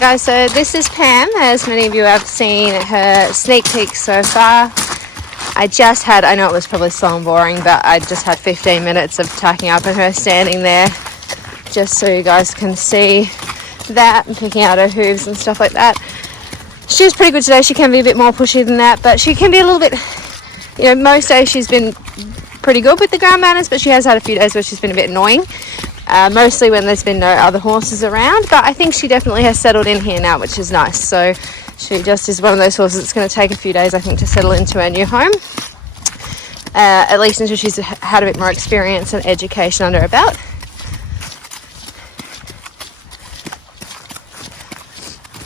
guys, so this is Pam. As many of you have seen her sneak peek so far. I know it was probably slow and boring, but I just had 15 minutes of tacking up and her standing there just so you guys can see that and picking out her hooves and stuff like that. She was pretty good today. She can be a bit more pushy than that, but she can be a little bit, most days she's been pretty good with the ground manners, but she has had a few days where she's been a bit annoying. Mostly when there's been no other horses around, but I think she definitely has settled in here now, which is nice. So she just is one of those horses that's going to take a few days, I think, to settle into her new home, at least until she's had a bit more experience and education under her belt.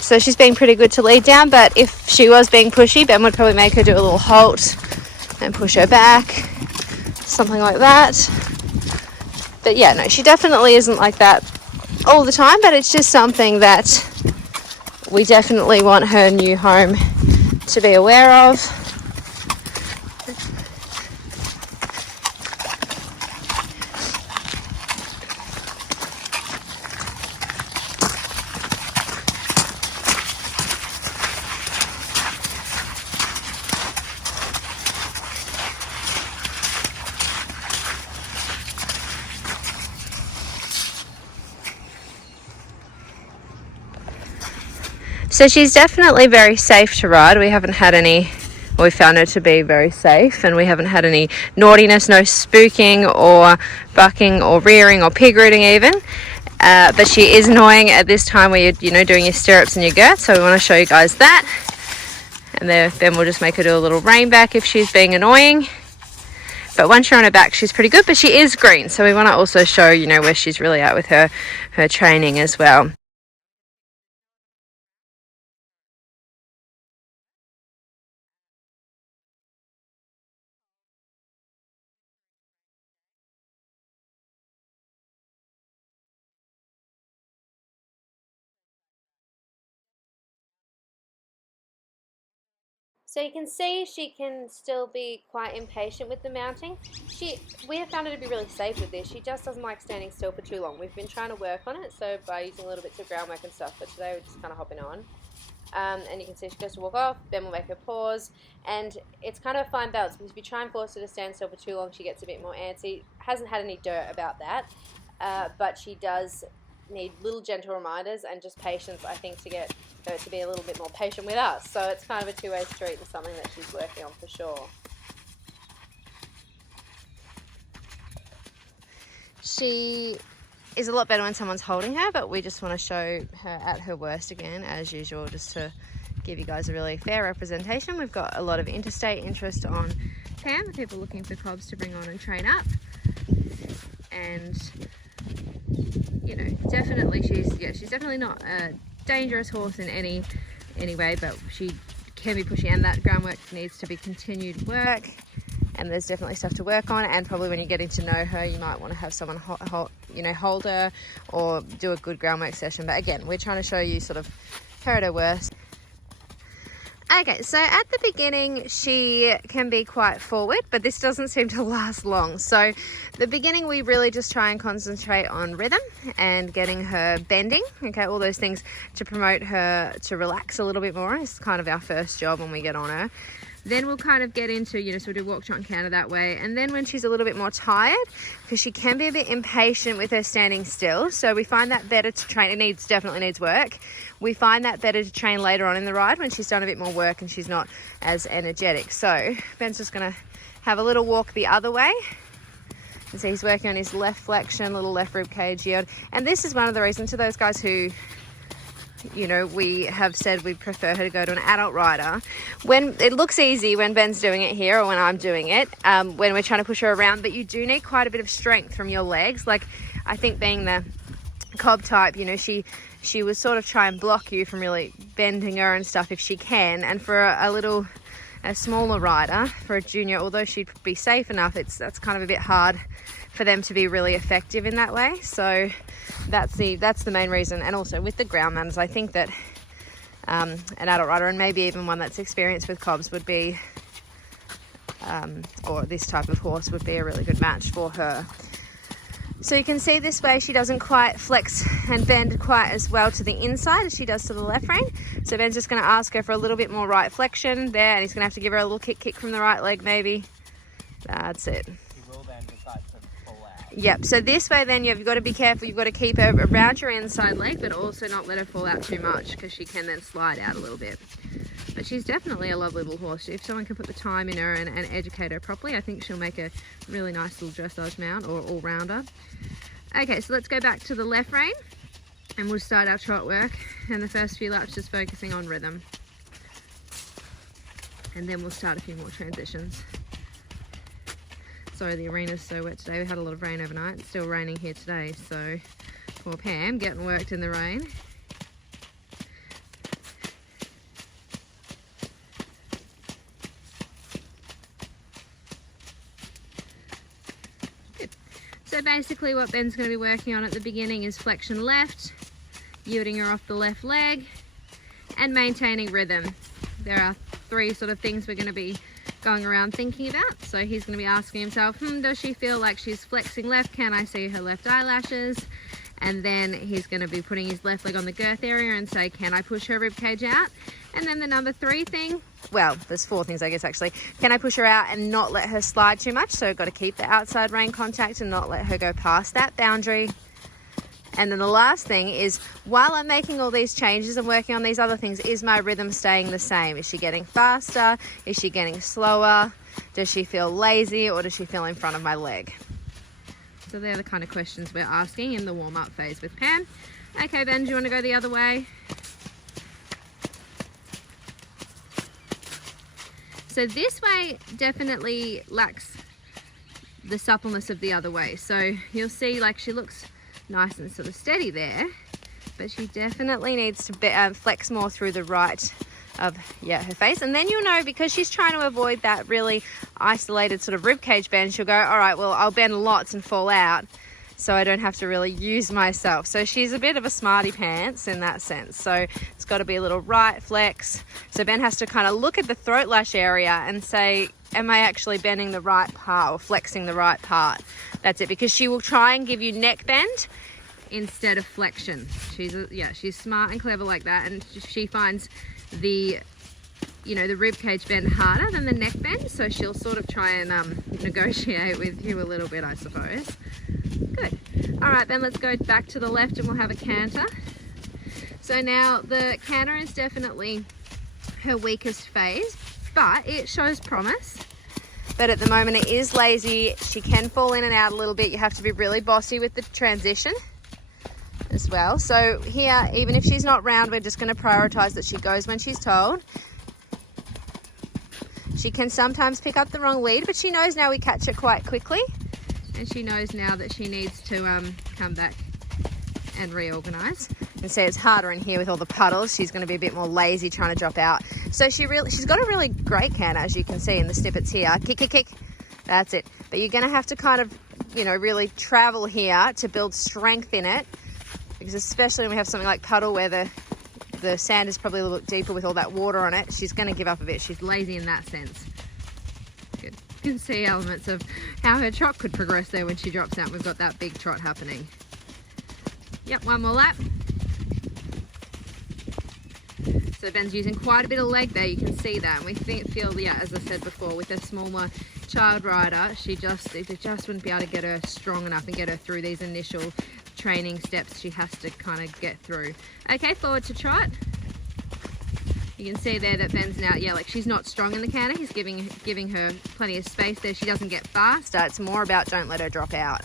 So she's being pretty good to lead down, but if she was being pushy, Ben would probably make her do a little halt and push her back, something like that. But yeah, no, she definitely isn't like that all the time, but it's just something that we definitely want her new home to be aware of. So she's definitely very safe to ride. We found her to be very safe, and we haven't had any naughtiness, no spooking or bucking or rearing or pig rooting even. But she is annoying at this time where you're doing your stirrups and your girth, so we want to show you guys that. And then we'll just make her do a little rein back if she's being annoying. But once you're on her back, she's pretty good, but she is green, so we want to also show, where she's really at with her training as well. So you can see she can still be quite impatient with the mounting. We have found her to be really safe with this. She just doesn't like standing still for too long. We've been trying to work on it, so by using little bits of groundwork and stuff, but today we're just kind of hopping on. And you can see she goes to walk off, then we'll make her pause, and it's kind of a fine balance, because if you try and force her to stand still for too long, she gets a bit more antsy. Hasn't had any dirt about that, but she does need little gentle reminders and just patience, I think, to get her to be a little bit more patient with us. So it's kind of a two-way street and something that she's working on for sure. She is a lot better when someone's holding her, but we just want to show her at her worst again, as usual, just to give you guys a really fair representation. We've got a lot of interstate interest on Pam, people looking for cobs to bring on and train up. And definitely she's definitely not a dangerous horse in any way, but she can be pushy, and that groundwork needs to be continued work, and there's definitely stuff to work on. And probably when you're getting to know her, you might want to have someone hold her or do a good groundwork session. But again, we're trying to show you sort of her at her worst. Okay, so at the beginning she can be quite forward, but this doesn't seem to last long. So the beginning we really just try and concentrate on rhythm and getting her bending, okay, all those things to promote her to relax a little bit more. It's kind of our first job when we get on her. Then we'll kind of get into, so we'll do walk, trot and canter that way. And then when she's a little bit more tired, because she can be a bit impatient with her standing still, so we find that better to train. It definitely needs work. We find that better to train later on in the ride when she's done a bit more work and she's not as energetic. So Ben's just going to have a little walk the other way. And so he's working on his left flexion, little left rib cage yield. And this is one of the reasons to those guys who, we have said we prefer her to go to an adult rider. When it looks easy when Ben's doing it here or when I'm doing it, when we're trying to push her around, but you do need quite a bit of strength from your legs. Like, I think being the cob type, she would sort of try and block you from really bending her and stuff if she can. And for a smaller rider, for a junior, although she'd be safe enough, that's kind of a bit hard for them to be really effective in that way. So that's the main reason. And also with the ground manners, I think that an adult rider, and maybe even one that's experienced with cobs, would be or this type of horse would be a really good match for her. So you can see this way she doesn't quite flex and bend quite as well to the inside as she does to the left rein. So Ben's just going to ask her for a little bit more right flexion there, and he's going to have to give her a little kick from the right leg maybe. That's it. He will then decide to pull out. Yep, so this way then you've got to be careful. You've got to keep her around your inside leg, but also not let her fall out too much, because she can then slide out a little bit. But she's definitely a lovely little horse. If someone can put the time in her and educate her properly, I think she'll make a really nice little dressage mount or all-rounder. Okay, so let's go back to the left rein and we'll start our trot work. And the first few laps just focusing on rhythm. And then we'll start a few more transitions. Sorry, the arena's so wet today. We had a lot of rain overnight. It's still raining here today, so poor Pam getting worked in the rain. So basically what Ben's going to be working on at the beginning is flexion left, yielding her off the left leg, and maintaining rhythm. There are three sort of things we're going to be going around thinking about. So he's going to be asking himself, does she feel like she's flexing left? Can I see her left eyelashes? And then he's going to be putting his left leg on the girth area and say, can I push her rib cage out? And then the number 3 thing, well, there's 4 things I guess actually. Can I push her out and not let her slide too much? So I've got to keep the outside rein contact and not let her go past that boundary. And then the last thing is, while I'm making all these changes and working on these other things, is my rhythm staying the same? Is she getting faster? Is she getting slower? Does she feel lazy, or does she feel in front of my leg? So they're the kind of questions we're asking in the warm-up phase with Pam. Okay, Ben, do you want to go the other way? So this way definitely lacks the suppleness of the other way. So you'll see like she looks nice and sort of steady there, but she definitely needs to flex more through the right of her face. And then you'll know, because she's trying to avoid that really isolated sort of rib cage bend, she'll go, all right, well, I'll bend lots and fall out so I don't have to really use myself. So she's a bit of a smarty pants in that sense. So it's got to be a little right flex. So Ben has to kind of look at the throat lash area and say, am I actually bending the right part or flexing the right part? That's it, because she will try and give you neck bend instead of flexion. She's smart and clever like that, and she finds the rib cage bend harder than the neck bend, so she'll sort of try and negotiate with you a little bit, I suppose. Good. All right, Ben, let's go back to the left and we'll have a canter. So now the canter is definitely her weakest phase, but it shows promise. But at the moment it is lazy. She can fall in and out a little bit. You have to be really bossy with the transition as well. So here, even if she's not round, we're just going to prioritize that she goes when she's told. She can sometimes pick up the wrong lead, but she knows now we catch it quite quickly. And she knows now that she needs to come back and reorganize. And see, it's harder in here with all the puddles. She's going to be a bit more lazy trying to drop out. So she's got a really great canter, as you can see in the snippets here. Kick, kick, kick. That's it. But you're going to have to kind of, really travel here to build strength in it. Because especially when we have something like puddle where the sand is probably a little bit deeper with all that water on it, she's going to give up a bit. She's lazy in that sense. Good. You can see elements of how her trot could progress there when she drops out. We've got that big trot happening. Yep, one more lap. So Ben's using quite a bit of leg there, you can see that. And we feel, as I said before, with a smaller child rider, it just wouldn't be able to get her strong enough and get her through these initial training steps she has to kind of get through. Okay, forward to trot. You can see there that Ben's now, she's not strong in the canter. He's giving her plenty of space there. She doesn't get faster. It's more about don't let her drop out.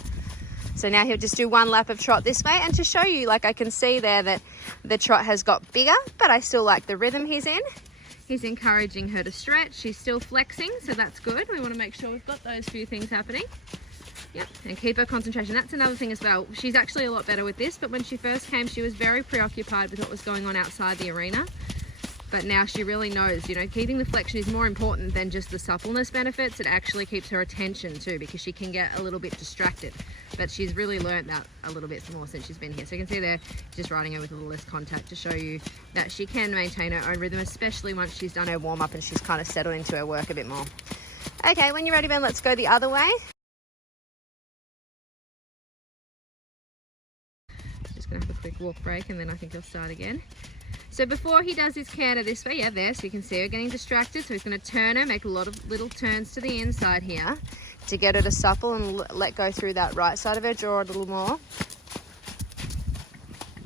So now he'll just do one lap of trot this way, and to show you, I can see there that the trot has got bigger, but I still like the rhythm he's in. He's encouraging her to stretch. She's still flexing, so that's good. We want to make sure we've got those few things happening. Yep, and keep her concentration. That's another thing as well. She's actually a lot better with this, but when she first came, she was very preoccupied with what was going on outside the arena. But now she really knows, keeping the flexion is more important than just the suppleness benefits. It actually keeps her attention too, because she can get a little bit distracted. But she's really learnt that a little bit more since she's been here. So you can see there, just riding her with a little less contact to show you that she can maintain her own rhythm, especially once she's done her warm up and she's kind of settled into her work a bit more. Okay, when you're ready, Ben, let's go the other way. just gonna have a quick walk break and then I think he'll start again. So before he does his canter this way, yeah, there, so you can see her getting distracted. So he's gonna turn her, make a lot of little turns to the inside here to get her to supple and let go through that right side of her jaw a little more.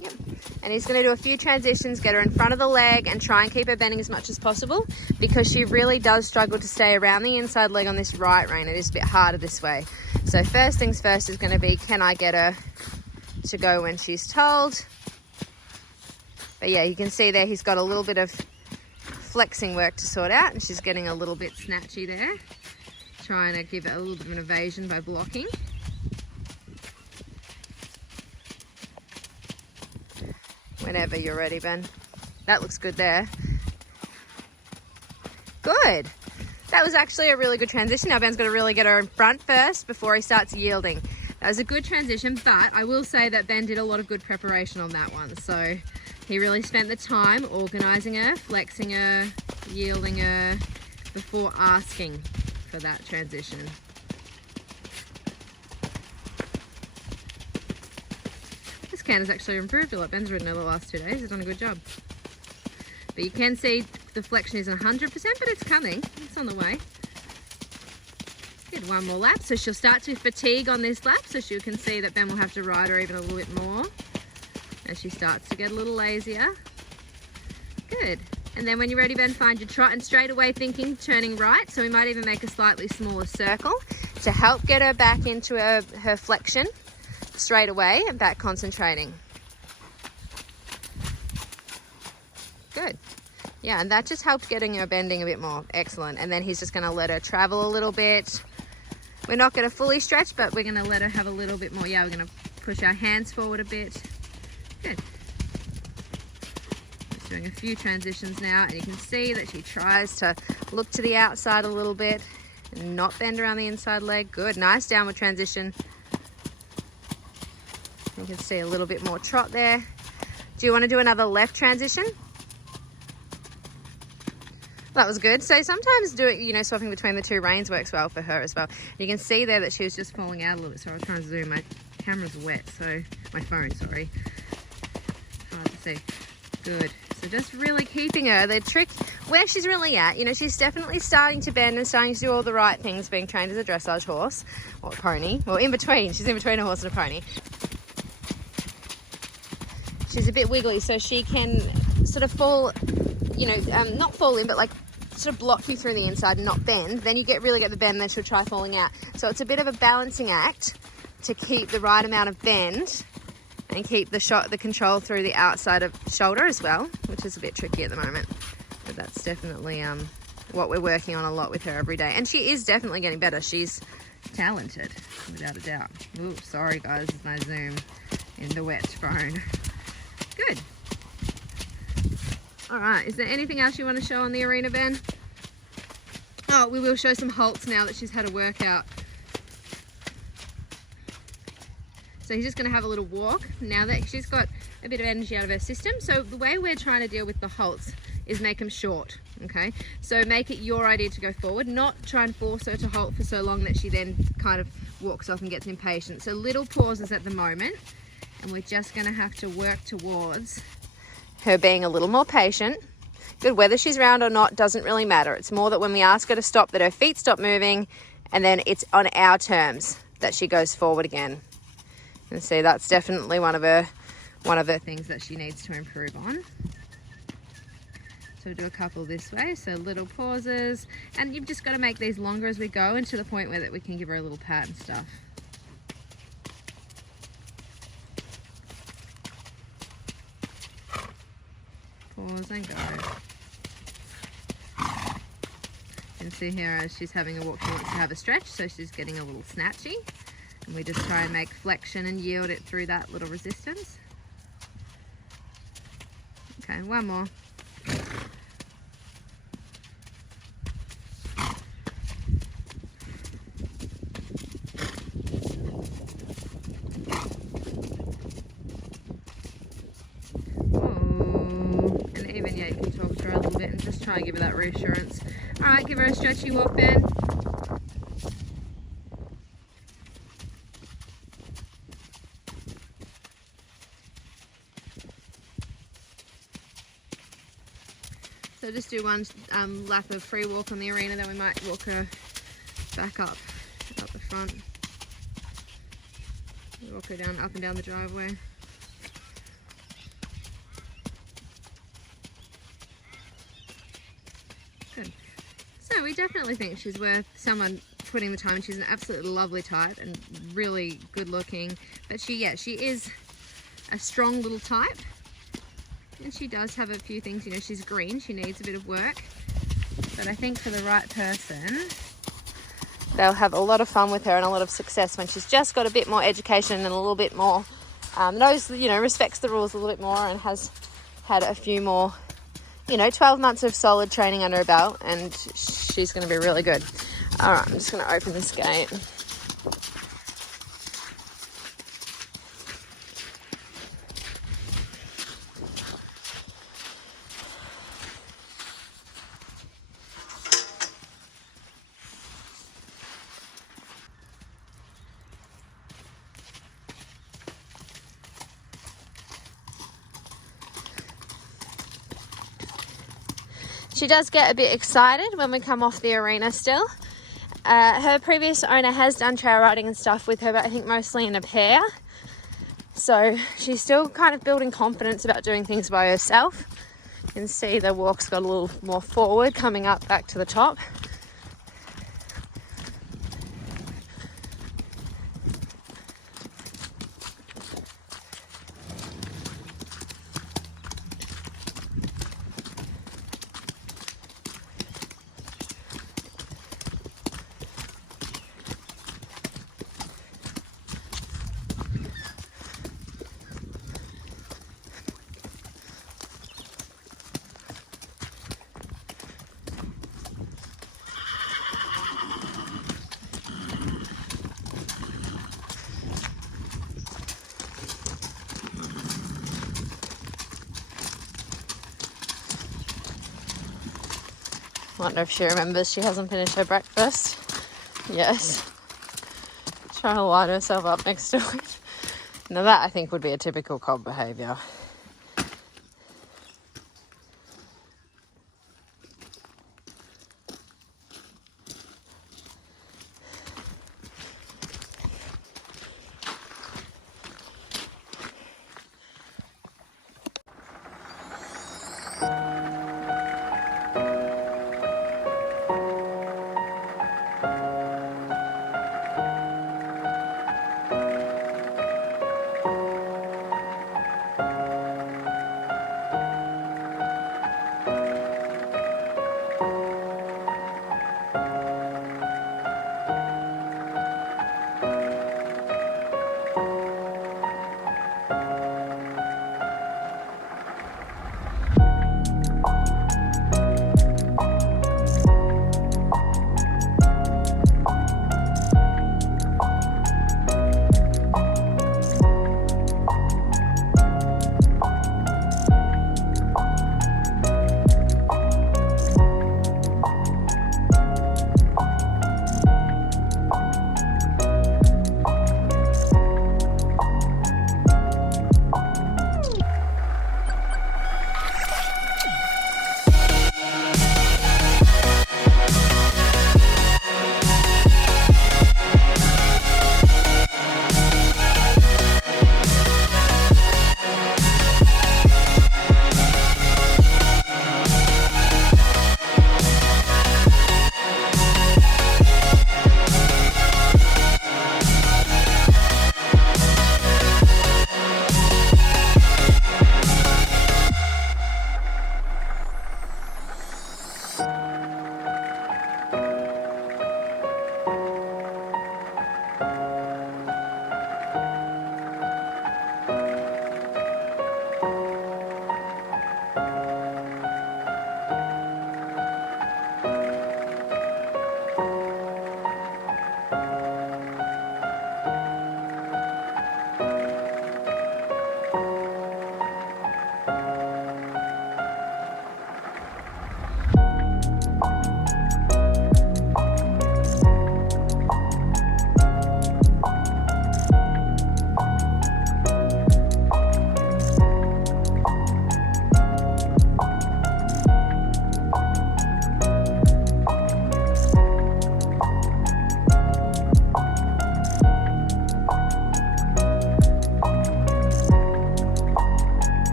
Yep. And he's gonna do a few transitions, get her in front of the leg and try and keep her bending as much as possible because she really does struggle to stay around the inside leg on this right rein. It is a bit harder this way. So first things first is gonna be, can I get her to go when she's told? But yeah, you can see there he's got a little bit of flexing work to sort out and she's getting a little bit snatchy there. Trying to give it a little bit of an evasion by blocking. Whenever you're ready, Ben. That looks good there. Good. That was actually a really good transition. Now Ben's got to really get her in front first before he starts yielding. That was a good transition, but I will say that Ben did a lot of good preparation on that one. So he really spent the time organising her, flexing her, yielding her before asking for that transition. This canter's actually improved a lot. Ben's ridden her the last 2 days. He's done a good job. But you can see the flexion isn't 100%, but it's coming. It's on the way. Good, one more lap. So she'll start to fatigue on this lap, so you can see that Ben will have to ride her even a little bit more as she starts to get a little lazier. Good. And then when you're ready, Ben, find your trot and straight away thinking, turning right. So we might even make a slightly smaller circle to help get her back into her flexion straight away and back concentrating. Good. Yeah, and that just helped getting her bending a bit more. Excellent. And then he's just going to let her travel a little bit. We're not going to fully stretch, but we're going to let her have a little bit more. Yeah, we're going to push our hands forward a bit. Good. Just doing a few transitions now, and you can see that she tries to look to the outside a little bit and not bend around the inside leg. Good. Nice downward transition. You can see a little bit more trot there. Do you want to do another left transition? That was good. So sometimes doing, swapping between the two reins works well for her as well. You can see there that she was just falling out a little bit. So I was trying to zoom. My camera's wet, so my phone, sorry. Hard to see. Good. So just really keeping her. The trick, where she's really at, she's definitely starting to bend and starting to do all the right things, being trained as a dressage horse or pony. Well, in between. She's in between a horse and a pony. She's a bit wiggly, so she can sort of fall, not fall in, but like sort of block you through the inside and not bend. Then you really get the bend, then she'll try falling out. So it's a bit of a balancing act to keep the right amount of bend and keep the control through the outside of shoulder as well, which is a bit tricky at the moment. But that's definitely what we're working on a lot with her every day. And she is definitely getting better. She's talented, without a doubt. Ooh, sorry guys, this is my zoom in the wet phone. Good. All right, is there anything else you want to show on the arena, Ben? Oh, we will show some halts now that she's had a workout. So he's just going to have a little walk now that she's got a bit of energy out of her system. So the way we're trying to deal with the halts is make them short, okay? So make it your idea to go forward, not try and force her to halt for so long that she then kind of walks off and gets impatient. So little pauses at the moment, and we're just going to have to work towards her being a little more patient. Good, whether she's round or not doesn't really matter. It's more that when we ask her to stop, that her feet stop moving, and then it's on our terms that she goes forward again. And see, that's definitely one of her things that she needs to improve on. So we'll do a couple this way, so little pauses, and you've just got to make these longer as we go, and to the point where that we can give her a little pat and stuff. Pause and go. You can see here as she's having a walk, she wants to have a stretch, so she's getting a little snatchy. And we just try and make flexion and yield it through that little resistance. Okay, one more. Just try and give her that reassurance. All right, give her a stretchy walk, Ben. So just do one lap of free walk on the arena, then we might walk her back up the front. Walk her down, up and down the driveway. Good. So we definitely think she's worth someone putting the time in. She's an absolutely lovely type and really good looking. But she is a strong little type. And she does have a few things, you know, she's green, she needs a bit of work. But I think for the right person, they'll have a lot of fun with her and a lot of success when she's just got a bit more education and a little bit more, knows, you know, respects the rules a little bit more and has had a few more, you know, 12 months of solid training under her belt, and she's going to be really good. All right, I'm just going to open this gate. She does get a bit excited when we come off the arena still. Her previous owner has done trail riding and stuff with her, but I think mostly in a pair. So she's still kind of building confidence about doing things by herself. You can see the walk's got a little more forward coming up back to the top. Wonder if she remembers she hasn't finished her breakfast. Yes. Trying to line herself up next to it. Now that I think would be a typical cob behaviour.